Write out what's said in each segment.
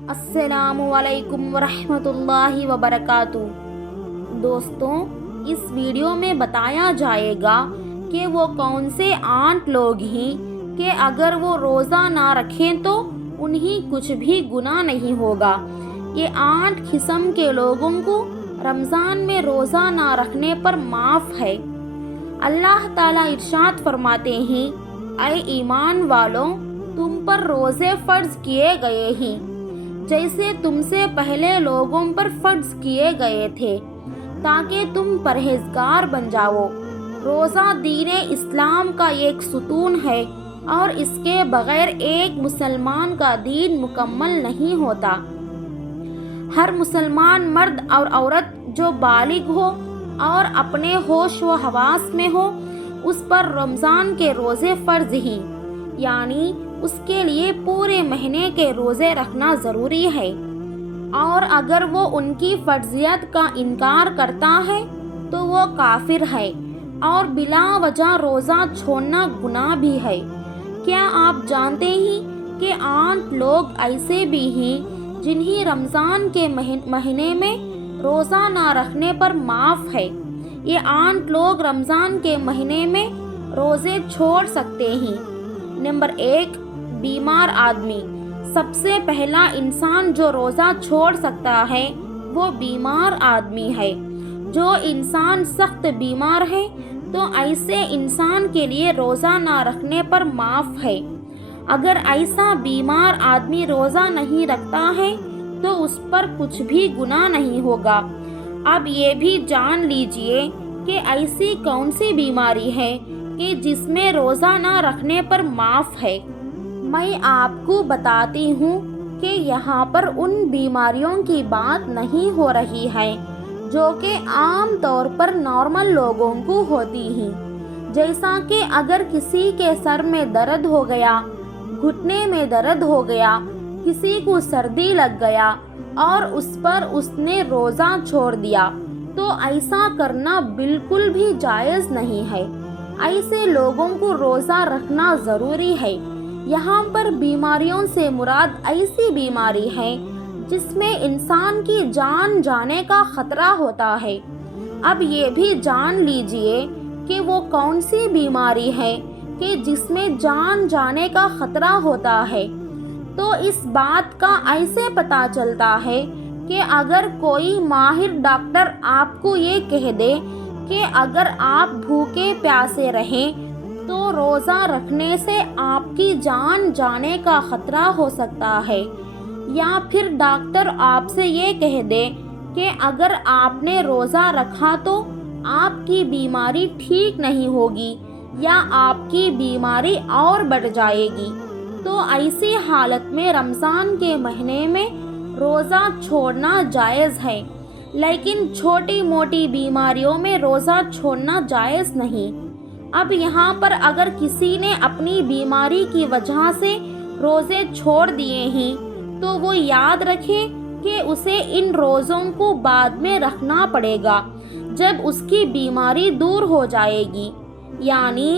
السلام علیکم ورحمۃ اللہ وبرکاتہ۔ دوستوں، اس ویڈیو میں بتایا جائے گا کہ وہ کون سے 8 لوگ ہیں کہ اگر وہ روزہ نہ رکھیں تو انہیں کچھ بھی گناہ نہیں ہوگا۔ یہ 8 قسم کے لوگوں کو رمضان میں روزہ نہ رکھنے پر معاف ہے۔ اللہ تعالیٰ ارشاد فرماتے ہیں، اے ایمان والوں، تم پر روزے فرض کیے گئے ہیں جیسے تم سے پہلے لوگوں پر فرض کیے گئے تھے تاکہ تم پرہیزگار بن جاؤ۔ روزہ دین اسلام کا ایک ستون ہے اور اس کے بغیر ایک مسلمان کا دین مکمل نہیں ہوتا۔ ہر مسلمان مرد اور عورت جو بالغ ہو اور اپنے ہوش و حواس میں ہو، اس پر رمضان کے روزے فرض ہیں، یعنی اس کے لیے پورے مہینے کے روزے رکھنا ضروری ہے، اور اگر وہ ان کی فرضیت کا انکار کرتا ہے تو وہ کافر ہے اور بلا وجہ روزہ چھوڑنا گناہ بھی ہے۔ کیا آپ جانتے ہیں کہ 8 لوگ ایسے بھی ہیں جنہیں رمضان کے مہینے میں روزہ نہ رکھنے پر معاف ہے؟ یہ 8 لوگ رمضان کے مہینے میں روزے چھوڑ سکتے ہیں۔ نمبر 1، بیمار آدمی۔ سب سے پہلا انسان جو روزہ چھوڑ سکتا ہے وہ بیمار آدمی ہے۔ جو انسان سخت بیمار ہے تو ایسے انسان کے لیے روزہ نہ رکھنے پر معاف ہے۔ اگر ایسا بیمار آدمی روزہ نہیں رکھتا ہے تو اس پر کچھ بھی گناہ نہیں ہوگا۔ اب یہ بھی جان لیجئے کہ ایسی کون سی بیماری ہے کہ جس میں روزہ نہ رکھنے پر معاف ہے۔ میں آپ کو بتاتی ہوں کہ یہاں پر ان بیماریوں کی بات نہیں ہو رہی ہے جو کہ عام طور پر نارمل لوگوں کو ہوتی ہیں، جیسا کہ اگر کسی کے سر میں درد ہو گیا، گھٹنے میں درد ہو گیا، کسی کو سردی لگ گیا اور اس پر اس نے روزہ چھوڑ دیا، تو ایسا کرنا بالکل بھی جائز نہیں ہے۔ ایسے لوگوں کو روزہ رکھنا ضروری ہے۔ یہاں پر بیماریوں سے مراد ایسی بیماری ہے جس میں انسان کی جان جانے کا خطرہ ہوتا ہے۔ اب یہ بھی جان لیجئے کہ وہ کون سی بیماری ہے کہ جس میں جان جانے کا خطرہ ہوتا ہے۔ تو اس بات کا ایسے پتہ چلتا ہے کہ اگر کوئی ماہر ڈاکٹر آپ کو یہ کہہ دے کہ اگر آپ بھوکے پیاسے رہیں تو روزہ رکھنے سے آپ کی جان جانے کا خطرہ ہو سکتا ہے، یا پھر ڈاکٹر آپ سے یہ کہہ دے کہ اگر آپ نے روزہ رکھا تو آپ کی بیماری ٹھیک نہیں ہوگی یا آپ کی بیماری اور بڑھ جائے گی، تو ایسی حالت میں رمضان کے مہینے میں روزہ چھوڑنا جائز ہے، لیکن چھوٹی موٹی بیماریوں میں روزہ چھوڑنا جائز نہیں۔ اب یہاں پر اگر کسی نے اپنی بیماری کی وجہ سے روزے چھوڑ دیے ہیں تو وہ یاد رکھے کہ اسے ان روزوں کو بعد میں رکھنا پڑے گا جب اس کی بیماری دور ہو جائے گی، یعنی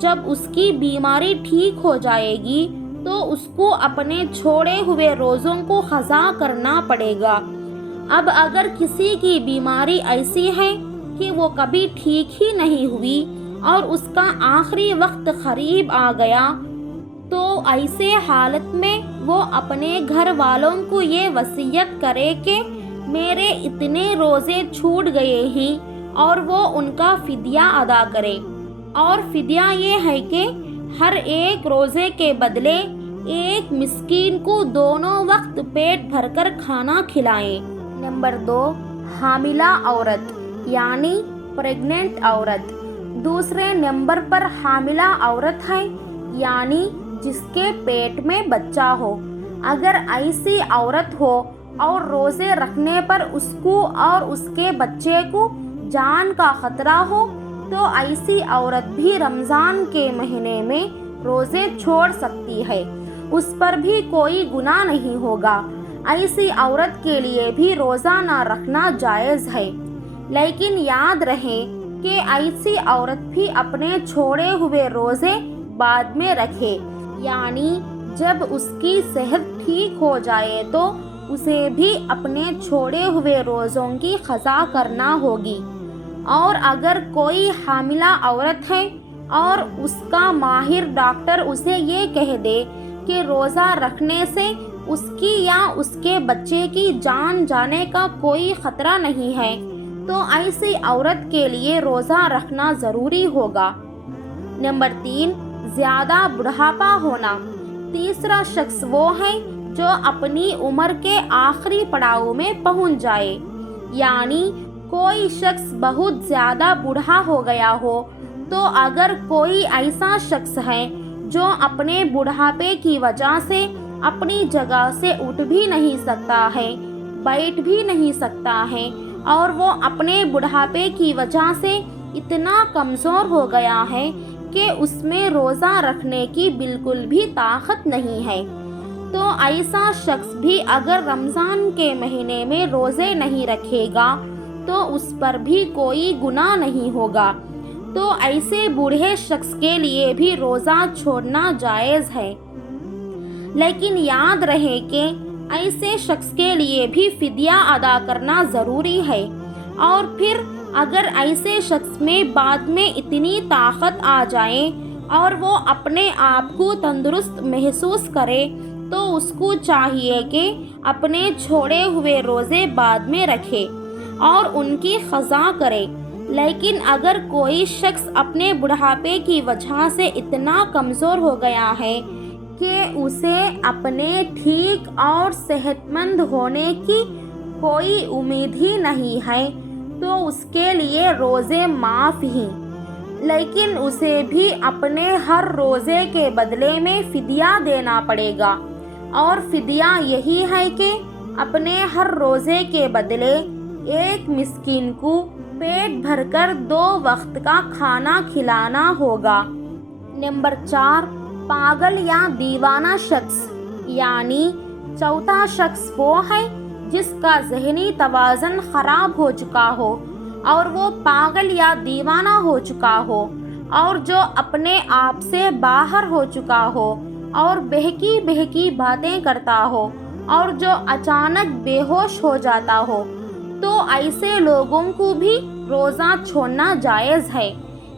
جب اس کی بیماری ٹھیک ہو جائے گی تو اس کو اپنے چھوڑے ہوئے روزوں کو قضا کرنا پڑے گا۔ اب اگر کسی کی بیماری ایسی ہے کہ وہ کبھی ٹھیک ہی نہیں ہوئی اور اس کا آخری وقت قریب آ گیا، تو ایسے حالت میں وہ اپنے گھر والوں کو یہ وصیت کرے کہ میرے اتنے روزے چھوٹ گئے ہیں، اور وہ ان کا فدیہ ادا کرے۔ اور فدیہ یہ ہے کہ ہر ایک روزے کے بدلے ایک مسکین کو دونوں وقت پیٹ بھر کر کھانا کھلائیں۔ نمبر 2، حاملہ عورت یعنی پریگننٹ عورت۔ دوسرے نمبر پر حاملہ عورت ہے، یعنی جس کے پیٹ میں بچہ ہو۔ اگر ایسی عورت ہو اور روزے رکھنے پر اس کو اور اس کے بچے کو جان کا خطرہ ہو تو ایسی عورت بھی رمضان کے مہینے میں روزے چھوڑ سکتی ہے، اس پر بھی کوئی گناہ نہیں ہوگا۔ ایسی عورت کے لیے بھی روزہ نہ رکھنا جائز ہے، لیکن یاد رہے کہ ایسی عورت بھی اپنے چھوڑے ہوئے روزے بعد میں رکھے، یعنی جب اس کی صحت ٹھیک ہو جائے تو اسے بھی اپنے چھوڑے ہوئے روزوں کی قضا کرنا ہوگی۔ اور اگر کوئی حاملہ عورت ہے اور اس کا ماہر ڈاکٹر اسے یہ کہہ دے کہ روزہ رکھنے سے اس کی یا اس کے بچے کی جان جانے کا کوئی خطرہ نہیں ہے تو ایسی عورت کے لیے روزہ رکھنا ضروری ہوگا۔ نمبر 3، زیادہ بڑھاپا ہونا۔ تیسرا شخص وہ ہے جو اپنی عمر کے آخری پڑاؤ میں پہنچ جائے، یعنی کوئی شخص بہت زیادہ بوڑھا ہو گیا ہو۔ تو اگر کوئی ایسا شخص ہے جو اپنے بڑھاپے کی وجہ سے اپنی جگہ سے اٹھ بھی نہیں سکتا ہے، بیٹھ بھی نہیں سکتا ہے، اور وہ اپنے بڑھاپے کی وجہ سے اتنا کمزور ہو گیا ہے کہ اس میں روزہ رکھنے کی بالکل بھی طاقت نہیں ہے، تو ایسا شخص بھی اگر رمضان کے مہینے میں روزے نہیں رکھے گا تو اس پر بھی کوئی گناہ نہیں ہوگا۔ تو ایسے بوڑھے شخص کے لیے بھی روزہ چھوڑنا جائز ہے، لیکن یاد رہے کہ ایسے شخص کے لیے بھی فدیہ ادا کرنا ضروری ہے۔ اور پھر اگر ایسے شخص میں بعد میں اتنی طاقت آ جائے اور وہ اپنے آپ کو تندرست محسوس کرے تو اس کو چاہیے کہ اپنے چھوڑے ہوئے روزے بعد میں رکھے اور ان کی قضا کرے۔ لیکن اگر کوئی شخص اپنے بڑھاپے کی وجہ سے اتنا کمزور ہو گیا ہے کہ اسے اپنے ٹھیک اور صحت مند ہونے کی کوئی امید ہی نہیں ہے تو اس کے لیے روزے معاف ہی، لیکن اسے بھی اپنے ہر روزے کے بدلے میں فدیہ دینا پڑے گا، اور فدیہ یہی ہے کہ اپنے ہر روزے کے بدلے ایک مسکین کو پیٹ بھر کر 2 وقت کا کھانا کھلانا ہوگا۔ نمبر 4، پاگل یا دیوانہ شخص، یعنی چوتھا شخص وہ ہے جس کا ذہنی توازن خراب ہو چکا ہو اور وہ پاگل یا دیوانہ ہو چکا ہو، اور جو اپنے آپ سے باہر ہو چکا ہو اور بہکی بہکی باتیں کرتا ہو اور جو اچانک بے ہوش ہو جاتا ہو، تو ایسے لوگوں کو بھی روزہ چھوڑنا جائز ہے۔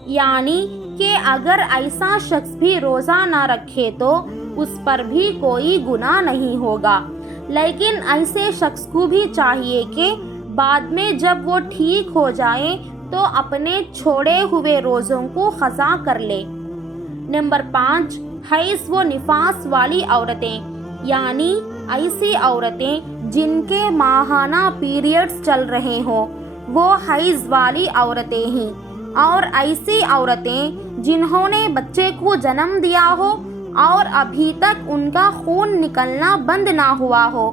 یعنی کہ اگر ایسا شخص بھی روزہ نہ رکھے تو اس پر بھی کوئی گناہ نہیں ہوگا، لیکن ایسے شخص کو بھی چاہیے کہ بعد میں جب وہ ٹھیک ہو جائے تو اپنے چھوڑے ہوئے روزوں کو قضا کر لے۔ نمبر 5، حیض و نفاس والی عورتیں، یعنی ایسی عورتیں جن کے ماہانہ پیریڈز چل رہے ہوں، وہ حیض والی عورتیں ہیں، اور ایسی عورتیں جنہوں نے بچے کو جنم دیا ہو اور ابھی تک ان کا خون نکلنا بند نہ ہوا ہو،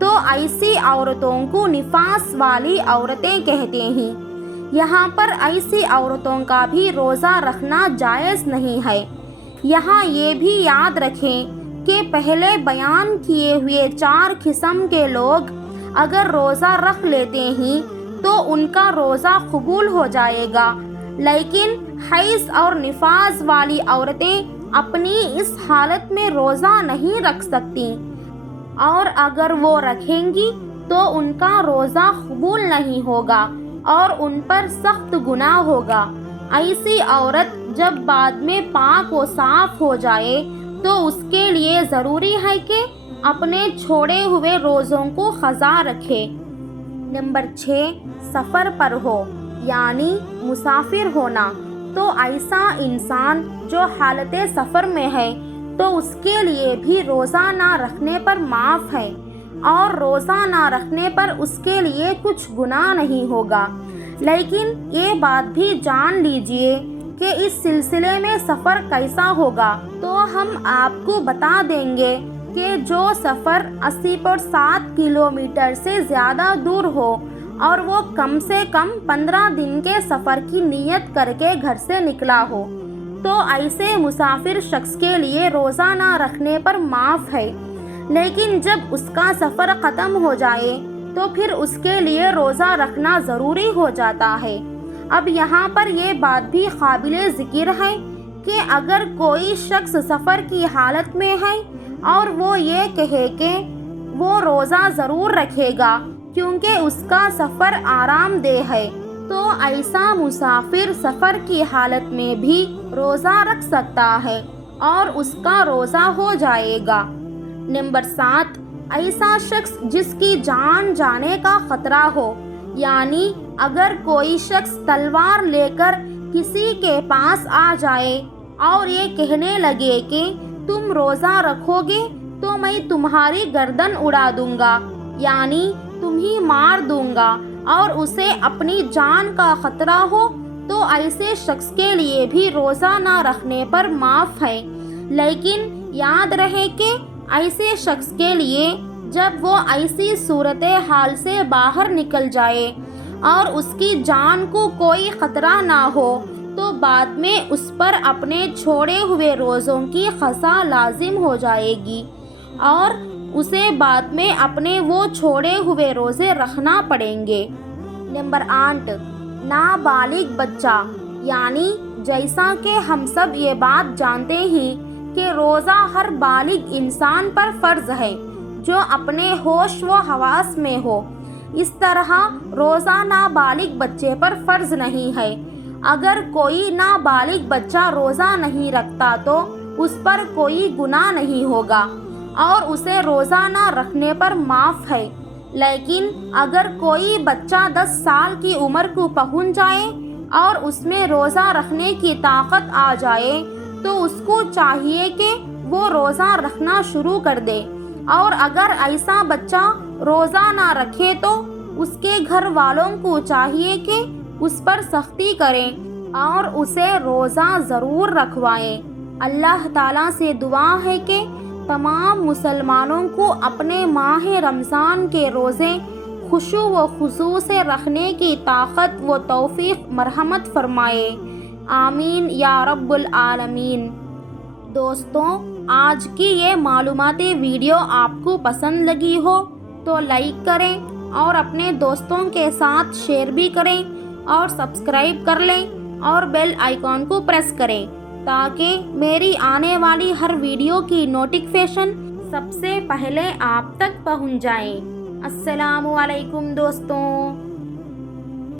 تو ایسی عورتوں کو نفاس والی عورتیں کہتے ہیں۔ یہاں پر ایسی عورتوں کا بھی روزہ رکھنا جائز نہیں ہے۔ یہاں یہ بھی یاد رکھیں کہ پہلے بیان کیے ہوئے 4 قسم کے لوگ اگر روزہ رکھ لیتے ہیں تو ان کا روزہ قبول ہو جائے گا، لیکن حیض اور نفاس والی عورتیں اپنی اس حالت میں روزہ نہیں رکھ سکتی، اور اگر وہ رکھیں گی تو ان کا روزہ قبول نہیں ہوگا اور ان پر سخت گناہ ہوگا۔ ایسی عورت جب بعد میں پاک و صاف ہو جائے تو اس کے لیے ضروری ہے کہ اپنے چھوڑے ہوئے روزوں کو قضا رکھے۔ نمبر 6، سفر پر ہو، یعنی مسافر ہونا۔ تو ایسا انسان جو حالت سفر میں ہے تو اس کے لیے بھی روزہ نہ رکھنے پر معاف ہے، اور روزہ نہ رکھنے پر اس کے لیے کچھ گناہ نہیں ہوگا۔ لیکن یہ بات بھی جان لیجئے کہ اس سلسلے میں سفر کیسا ہوگا، تو ہم آپ کو بتا دیں گے کہ جو سفر 80.7 کلومیٹر سے زیادہ دور ہو اور وہ کم سے کم 15 دن کے سفر کی نیت کر کے گھر سے نکلا ہو، تو ایسے مسافر شخص کے لیے روزہ نہ رکھنے پر معاف ہے۔ لیکن جب اس کا سفر ختم ہو جائے تو پھر اس کے لیے روزہ رکھنا ضروری ہو جاتا ہے۔ اب یہاں پر یہ بات بھی قابل ذکر ہے کہ اگر کوئی شخص سفر کی حالت میں ہے اور وہ یہ کہے کہ وہ روزہ ضرور رکھے گا کیونکہ اس کا سفر آرام دہ ہے، تو ایسا مسافر سفر کی حالت میں بھی روزہ رکھ سکتا ہے اور اس کا روزہ ہو جائے گا۔ نمبر 7، ایسا شخص جس کی جان جانے کا خطرہ ہو، یعنی اگر کوئی شخص تلوار لے کر کسی کے پاس آ جائے اور یہ کہنے لگے کہ تم روزہ رکھو گے تو میں تمہاری گردن اڑا دوں گا، یعنی تمہیں مار دوں گا، اور اسے اپنی جان کا خطرہ ہو، تو ایسے شخص کے لیے بھی روزہ نہ رکھنے پر معاف ہے۔ لیکن یاد رہے کہ ایسے شخص کے لیے جب وہ ایسی صورتحال سے باہر نکل جائے اور اس کی جان کو کوئی خطرہ نہ ہو، تو بعد میں اس پر اپنے چھوڑے ہوئے روزوں کی قضا لازم ہو جائے گی اور اسے بعد میں اپنے وہ چھوڑے ہوئے روزے رکھنا پڑیں گے۔ نمبر 8، نابالغ بچہ، یعنی جیسا کہ ہم سب یہ بات جانتے ہیں کہ روزہ ہر بالغ انسان پر فرض ہے جو اپنے ہوش و حواس میں ہو، اس طرح روزہ نابالغ بچے پر فرض نہیں ہے۔ اگر کوئی نابالغ بچہ روزہ نہیں رکھتا تو اس پر کوئی گناہ نہیں ہوگا اور اسے روزہ نہ رکھنے پر معاف ہے۔ لیکن اگر کوئی بچہ 10 سال کی عمر کو پہنچ جائے اور اس میں روزہ رکھنے کی طاقت آ جائے تو اس کو چاہیے کہ وہ روزہ رکھنا شروع کر دے، اور اگر ایسا بچہ روزہ نہ رکھے تو اس کے گھر والوں کو چاہیے کہ اس پر سختی کریں اور اسے روزہ ضرور رکھوائیں۔ اللہ تعالیٰ سے دعا ہے کہ تمام مسلمانوں کو اپنے ماہ رمضان کے روزے خشوع و خضوع سے رکھنے کی طاقت و توفیق مرحمت فرمائے، آمین یا رب العالمین۔ دوستوں، آج کی یہ معلوماتی ویڈیو آپ کو پسند لگی ہو تو لائک کریں اور اپنے دوستوں کے ساتھ شیئر بھی کریں اور سبسکرائب کر لیں اور بیل آئیکن کو پریس کریں تاکہ میری آنے والی ہر ویڈیو کی نوٹیفیکیشن سب سے پہلے آپ تک پہنچ جائیں۔ السلام علیکم دوستوں۔